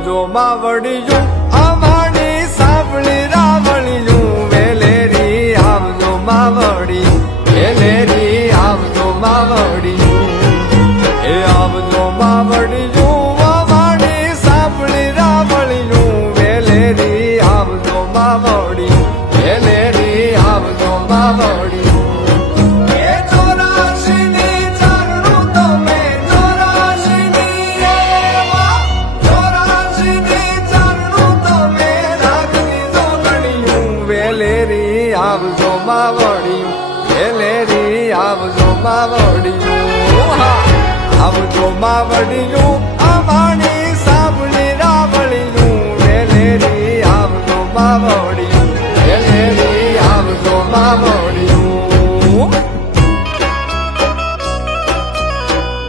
આવજો માવડિયું અમારી સાંભળી રાવળિયું વેલેરી આવજો માવડી વેલેરી આવજો માવડિયું એ આવજો માવડિયું અમારી સાંભળી રાવળિયું વેલેરી આવજો માવડી વેલેરી આવજો માવડી આવજો માવડિયું વેલેરી આવજો માવડિયું આવજો માવડિયું